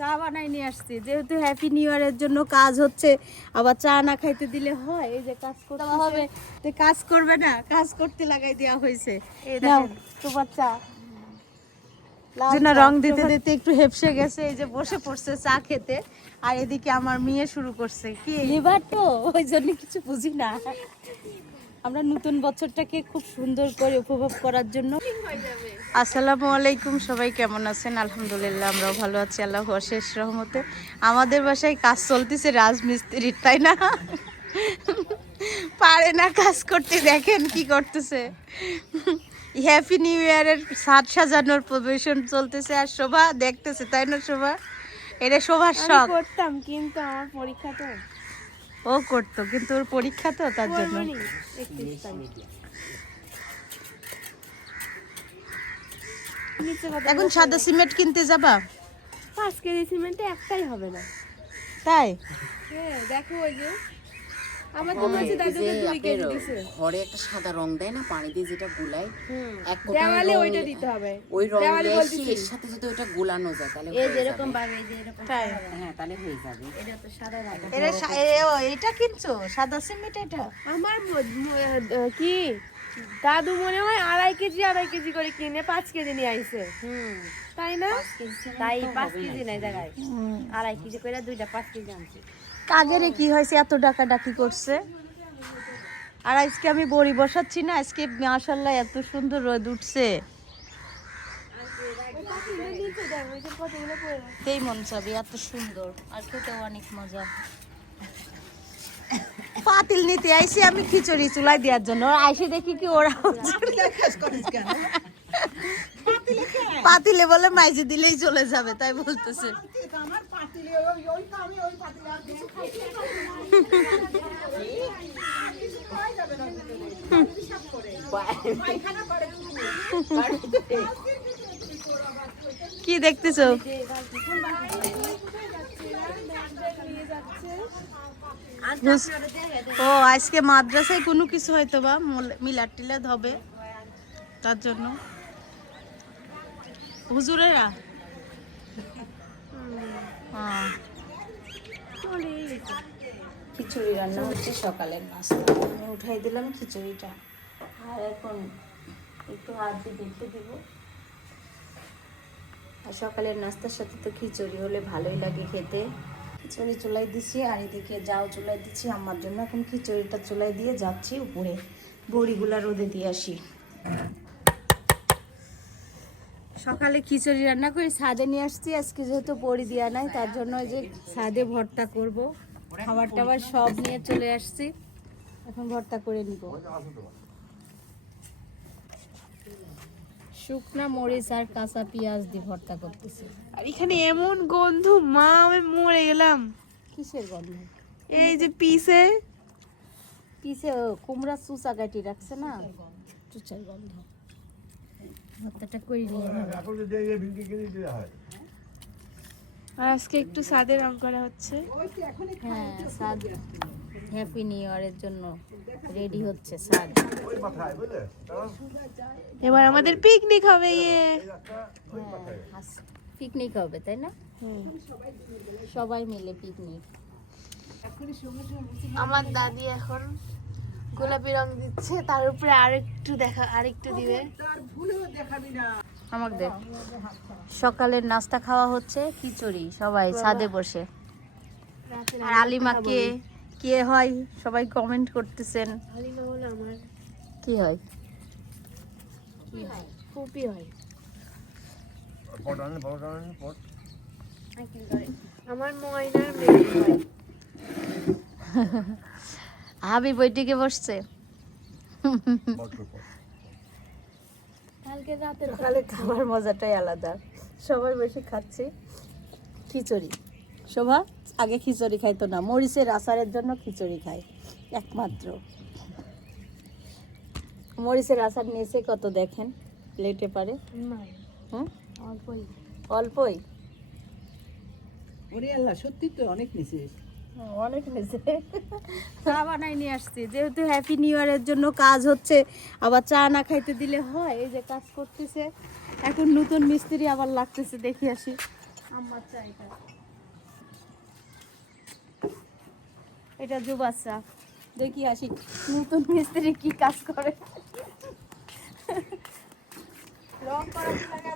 চা বানাই নিয়ে আসছি। যেহেতু হ্যাপি নিউ ইয়ারের জন্য কাজ হচ্ছে আবার চা না খাইতে দিলে হয় এই যে কাজ করতে হবে। তো কাজ করবে না কাজ করতে লাগাই দেওয়া হয়েছে। তোমার চা, রং দিতে দিতে একটু হেপসে গেছে এই যে বসে পড়ছে চা খেতে। আর এদিকে আমার মেয়ে শুরু করছে। কি? লিভার তো ওই জন্য কিছু বুঝি না। আমরা নতুন বছরটাকে খুব সুন্দর করে উপভোগ করার জন্য। আসসালামু আলাইকুম সবাই কেমন আছেন? আলহামদুলিল্লাহ আমরাও ভালো আছি আল্লাহ অশেষ রহমতে। আমাদের বাসায় কাজ চলতেছে রাজমিস্ত্রির তাই না? পারে না কাজ করতে দেখেন কি করতেছে। হ্যাপি নিউ ইয়ারের সাজ সাজানোর প্রবেশন চলতেছে আর শোভা দেখতেছে তাই না শোভা? এটা শোভার শখ। করতাম কিন্তু আমার পরীক্ষা তো ও করতো কিন্তু ওর পরীক্ষা তো তার জন্য। করবনি, 31 তারিখ। নিচে কথা এখন সাদা সিমেন্ট কিনতে যাবা? পাঁচ কেজি সিমেন্টে একটাই হবে না। তাই? হ্যাঁ দেখো ওই যে আমার তো দাদুকে দুই কেজি দিছে। ঘরে একটা সাদা রং দেয় না পানি দিয়ে যেটা গুলাই এক কোটা দেওয়ালে ওইটা দিতে হবে। ওই রং দিয়ে এর সাথে যদি ওইটা গুলানো যায় তাহলে এই যেরকম ভাবে এই যে হ্যাঁ তাহলে হয়ে যাবে। এটা কিনছো? সাদা সিমেন্ট এটা? আমার কি? দাদু মনে হয় আড়াই কেজি আড়াই কেজি করে কিনে পাঁচ কেজি নিয়ে আইছে। তাই না? তাই পাঁচ কেজি নাই জায়গায়। আড়াই কেজি করে দুইটা পাঁচ কেজি আনছি। কাদের কি হয়েছে? এত ডাকা ডাকি করছে। আর আজকে আমি বড়ি বসাচ্ছি না, আজকে মাশাল্লাহ এত সুন্দর রোদ উঠছে। মন এত সুন্দর। আর অনেক মজা। পাতিল নিতে আমি খিচুড়ি চুলাই দেওয়ার জন্য। দেখি কি ওরা পাতিলে বলে মাইজে দিলেই চলে যাবে, তাই বলতেছে। কি দেখতেছো? ও, আজকে মাদ্রাসায় কোনো কিছু হয়তো বা মুল- মিলাদ টিলাদ হবে। তার জন্য। হুজুরেরা? হ্যাঁ। খিচুড়ি রান্না হচ্ছে সকালের নাস্তা আমি উঠাই দিলাম খিচুড়িটা। আর এখন একটু হাত দিয়ে দেখতে দিব। আর সকালের নাস্তার সাথে তো খিচুড়ি হলে ভালোই লাগে খেতে। খিচুড়ি চুলাই দিছি, আর এদিকে যাও চুলাই দিচ্ছি। আমার জন্য এখন খিচুড়িটা চুলাই দিয়ে যাচ্ছি উপরে। বড়িগুলা রোদে দিয়ে আসি। সকালে খিচুড়ি রান্না করে ছাদে নিয়ে আসছি। আজকে যেহেতু বড়ি দেওয়া নাই তার জন্য ওই যে ছাদে ভর্তা করব। খাবার টাবার সব নিয়ে চলে আসছি। এখন ভর্তা করে নিব। শুকনা মরিচ আর কাঁচা পেঁয়াজ দিয়ে ভর্তা করতেছি। আর এখানে এমন গন্ধ মা আমি মরে গেলাম। কিসের গন্ধ? এই যে পিসে। পিসে কুমড়া চুচা কাটি রাখছে না? চুচার গন্ধ। ভর্তাটা করে নিয়ে আর আজকে একটু সাদে রং করা হচ্ছে। হ্যাঁ সাদ হ্যাপি নিউ ইয়ারের জন্য রেডি হচ্ছে সাদ এবার আমাদের পিকনিক হবে ইয়ে। পিকনিক হবে তাই না? সবাই মিলে পিকনিক আমার দাদি এখন গোলাপি রং দিচ্ছে তার উপরে আরেকটু দেখা আরেকটু দিবে। আমাকে দেখ সকালের নাস্তা খাওয়া হচ্ছে খিচুড়ি সবাই ছাদে বসে। আর আলিমা কে কে হয়? সবাই কমেন্ট করতেছেন। হলো আমার কি হয়? ফুপি হয়। আমার ময়নার মেয়ে হয়। হাবি বইটিকে বসছে। কালকে রাতে সকালে খাবার মজাটাই আলাদা। সবাই বসে খাচ্ছে। খিচুড়ি। শোভা আগে খিচুড়ি খাইতো না। মরিচের আচারের জন্য খিচুড়ি খায়। একমাত্র। মরিচের আচার নিয়েছে কত দেখেন? প্লেটে পারে? হুম? অল্পই। অল্পই। ওরে আল্লাহ সত্যি তো অনেক নিছিস অনেক হয়েছে। চা বানাই নিয়ে আসছি। যেহেতু হ্যাপি নিউ ইয়ারের জন্য কাজ হচ্ছে, আবার চা না খাইতে দিলে হয়, এই যে কাজ করতেছে। এখন নতুন মিস্ত্রি আবার লাগতেছে, দেখি আসি। আমার চা এটা। এটা দেখি আসি, নতুন মিস্ত্রি কি কাজ করে। রং করা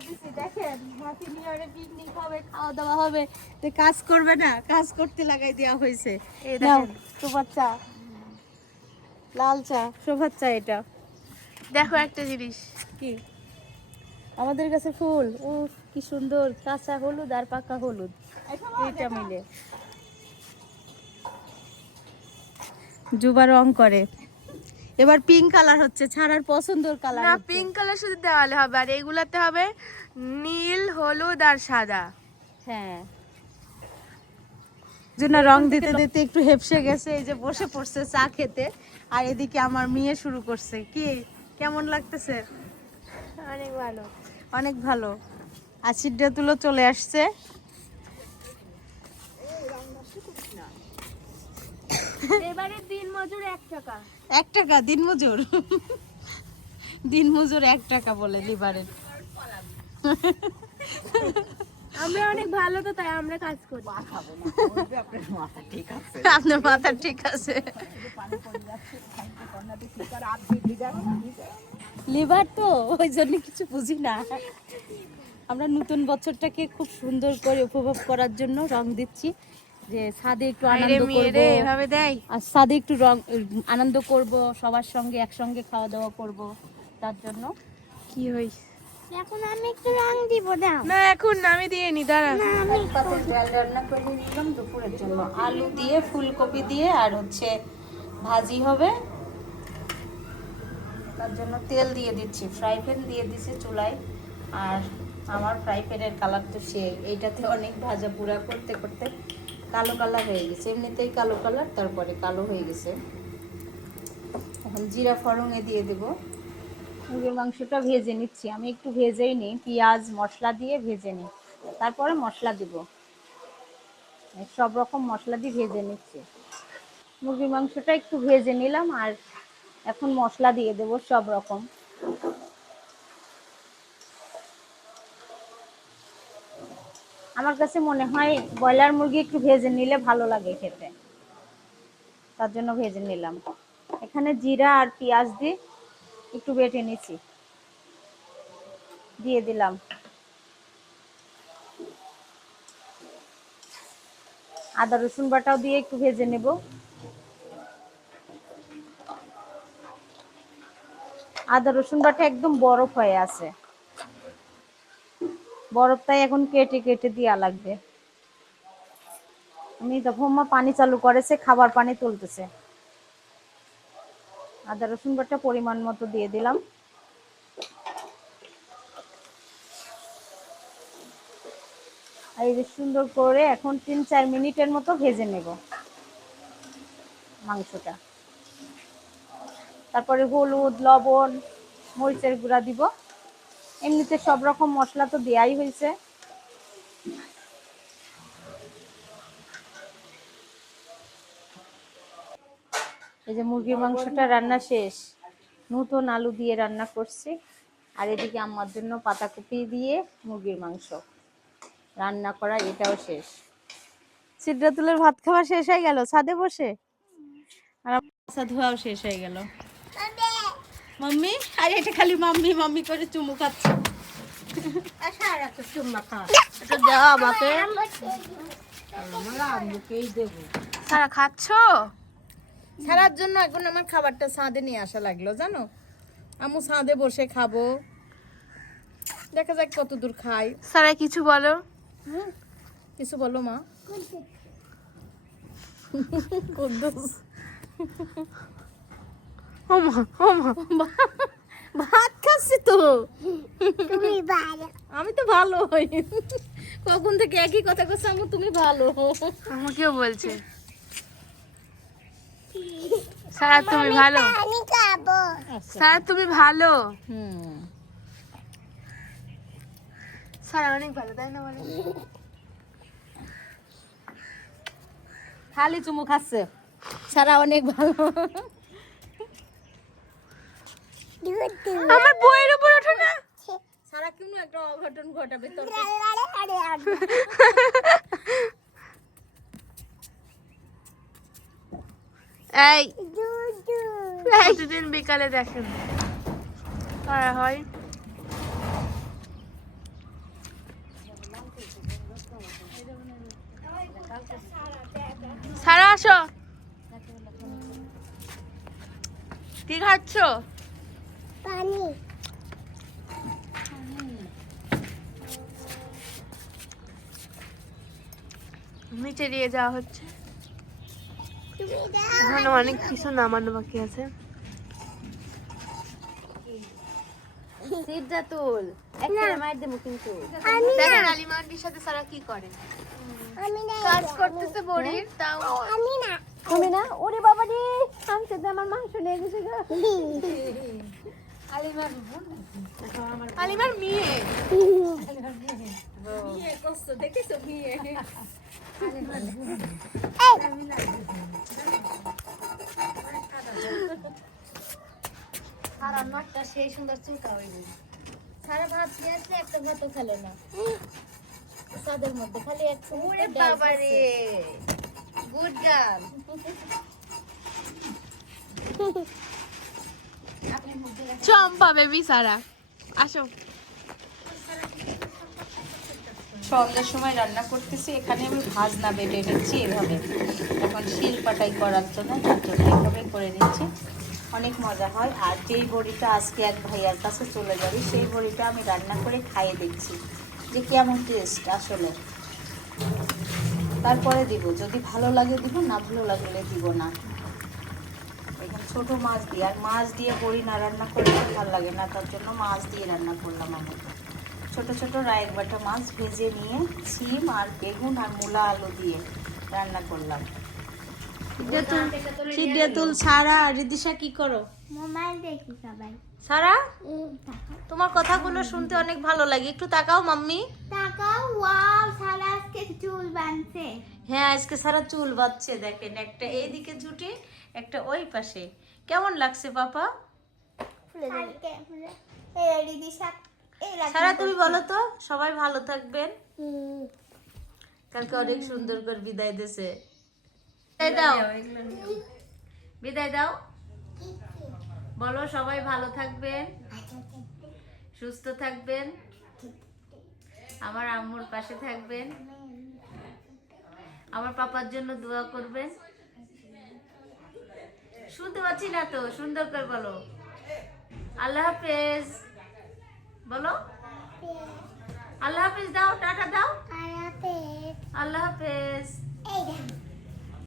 দিছি দেখেন পিকনিক হবে খাওয়া দাওয়া হবে তো কাজ করবে না কাজ করতে লাগাই দেওয়া হয়েছে। এই নাও দেখেন। শোভার চা। লাল চা। চা এটা। দেখো একটা জিনিস। কি? আমাদের কাছে ফুল ও কি সুন্দর কাঁচা হলুদ আর পাকা হলুদ। এইটা মিলে। জুবা রং করে। এবার পিঙ্ক কালার হচ্ছে ছাড়ার পছন্দের কালার না পিঙ্ক কালার শুধু দেওয়ালে হবে আর এগুলাতে হবে নীল হলুদ আর সাদা। হ্যাঁ। জন্য রং দিতে দিতে একটু হেপসে গেছে এই যে বসে পড়ছে চা খেতে আর এদিকে আমার মেয়ে শুরু করছে। কি কেমন লাগতেছে? অনেক ভালো। অনেক ভালো। আর সিদ্ধা তুলো চলে আসছে। এবারে দিন মজুর এক টাকা। এক টাকা দিন মজুর দিন মজুর এক টাকা বলে লিভারের আমরা অনেক ভালো তো তাই আমরা কাজ করি। আপনার মাথা ঠিক আছে। আপনার মাথা ঠিক আছে। লিভার তো ওই জন্য কিছু বুঝি না। আমরা নতুন বছরটাকে খুব সুন্দর করে উপভোগ করার জন্য রং দিচ্ছি। যে ছাদে একটু আরে আনন্দ করব। এভাবে দেয়। আর ছাদে একটু রং আনন্দ করব সবার সঙ্গে একসঙ্গে খাওয়া দাওয়া করব তার জন্য। কি হইছে? এখন আমি একটু রং দিব দাও। না এখন নামে দিয়ে নি দাঁড়া। পাতে ডাল রান্না করে নিলাম দুপুরের জন্য। আলু দিয়ে ফুলকপি দিয়ে আর হচ্ছে ভাজি হবে। তার জন্য তেল দিয়ে দিচ্ছি ফ্রাই প্যান দিয়ে দিচ্ছি চুলায়। আর আমার ফ্রাই প্যানের কালার তো সে এইটাতে অনেক ভাজা পুরা করতে করতে কালো কালার হয়ে গেছে। এমনিতেই কালো কালার, তারপরে কালো হয়ে গেছে। এখন জিরা ফড়ঙে দিয়ে দেবো। মুরগির মাংসটা ভেজে নিচ্ছি। আমি একটু ভেজেই নিই। পেঁয়াজ, মশলা দিয়ে ভেজে নিই। তারপরে মশলা দিব। সব রকম মশলা দিয়ে ভেজে নিচ্ছি। মুরগির মাংসটা একটু ভেজে নিলাম আর এখন মশলা দিয়ে দেব সব রকম। আমার কাছে মনে হয় ব্রয়লার মুরগি একটু ভেজে নিলে ভালো লাগে খেতে। তার জন্য ভেজে নিলাম। এখানে জিরা আর পেঁয়াজ দিয়ে একটু বেটে নিচ্ছি। দিয়ে দিলাম। আদা, রসুন বাটাও দিয়ে একটু ভেজে নেব। আদা, রসুন বাটা একদম বরফ হয়ে আছে। বরফটাই এখন কেটে কেটে দেওয়া লাগবে। আমি তো ভৌমা পানি চালু করেছে, খাবার পানি তুলতেছে। আদা রসুন বাটা পরিমাণ মতো দিয়ে দিলাম। আর এই যে সুন্দর করে এখন তিন চার মিনিটের মতো ভেজে নেব মাংসটা। তারপরে হলুদ, লবণ, মরিচের গুঁড়া দিব। এমনিতে সব রকম মশলা তো দেয়াই হয়েছে। এই যে মুরগির মাংসটা রান্না শেষ। নতুন আলু দিয়ে রান্না করছি। আর এদিকে আমার জন্য পাতাকপি দিয়ে মুরগির মাংস। রান্না করা, এটাও শেষ। সিদ্ধাতুলের ভাত খাওয়া শেষ হয়ে গেল, ছাদে বসে? আর ধোয়াও শেষ হয়ে গেল। মাম্মি? আর এটা খালি মাম্মি মাম্মি করে চুমু খাচ্ছে। সারা খাচ্ছ? ছাড়ার জন্য এখন আমার খাবারটা ছাদে নিয়ে আসা লাগল জানো? আমু ছাদে বসে খাব। দেখা যাক কত দূর খাই। সারা কিছু বলো। কিছু বলো মা। কুদ্দুস। ওমা ওমা ভাত খাচ্ছি তো। আমি তো ভালো হই। কখন থেকে একই কথা করছে আমু তুমি ভালো। আমাকেও বলছে? সারা তুমি ভালো? সারা তুমি ভালো? সারা অনেক ভালো তাই না বলে? খালি চুমু খাচ্ছে। সারা অনেক ভালো। আমার বইয়ের উপর ওঠো না। সারা একটা একটা অঘটন ঘটাবে তোর এই। প্রতিদিন বিকালে দেখেন। করা হয়। সারা আসো। কি খাচ্ছ? নিচে দিয়ে যাওয়া হচ্ছে। ওখানে অনেক কিছু নামানো বাকি আছে। সিদ্ধাতুল একটা মার দেবো কিন্তু। দেখেন আলিমা সাথে সারা কি করে? কাজ করতেছে বড়ির তাও তুমি না? ওরে বাবা রে আমি তো আমার গেছে গো। আলিমার মেয়ে? সুন্দর সারা ভাত আসলে একটা ভাতও খেলো না সাদের মধ্যে খালি রে চম্পা বেবি সারা, আসো। সন্ধ্যার সময় রান্না করতেছি, এখানে আমি ভাজনা বেটে নিচ্ছি এভাবে। এখন শিল পাটাই করার জন্য তার জন্য এইভাবে করে নিচ্ছি। অনেক মজা হয়। আর যেই বড়িটা আজকে এক ভাইয়ার কাছে চলে যাবে, সেই বড়িটা আমি রান্না করে খাইয়ে দিচ্ছি যে কেমন টেস্ট আসলে। তারপরে দিব। যদি ভালো লাগে দিব, না ভালো লাগলে দিব না। এখানে ছোট মাছ দিয়ে আর মাছ দিয়ে বড়ি না রান্না করলে ভালো লাগে না, তার জন্য মাছ দিয়ে রান্না করলাম আমি। ছোট ছোট রায়ের বাটা মাছ ভেজে নিয়ে সিম আর বেগুন আর মূলা আলু দিয়ে রান্না করলাম। সিদ্ধাতুল সারা আর রিদিশা কি করো? মোবাইল দেখি সবাই। সারা? তোমার কথাগুলো শুনতে অনেক ভালো লাগে। একটু তাকাও মাম্মি। তাকাও ওয়াও সারা আজকে চুল বাঁধছে। হ্যাঁ আজকে সারা চুল বাঁধছে দেখেন একটা এইদিকে ঝুটি একটা ওই পাশে। কেমন লাগছে পাপা? এই সারা তুমি বলো তো সবাই ভালো থাকবেন। কালকে অনেক সুন্দর করে বিদায় দিছে বিদায় দাও। বিদায় দাও। বলো সবাই ভালো থাকবেন সুস্থ থাকবেন আমার আম্মুর পাশে থাকবেন। আমার পাপার জন্য দোয়া করবেন। শুনতে পাচ্ছি না তো সুন্দর করে বলো। আল্লাহ হাফেজ। বলো। আল্লাহ হাফেজ দাও টাটা দাও। আল্লাহ হাফেজ।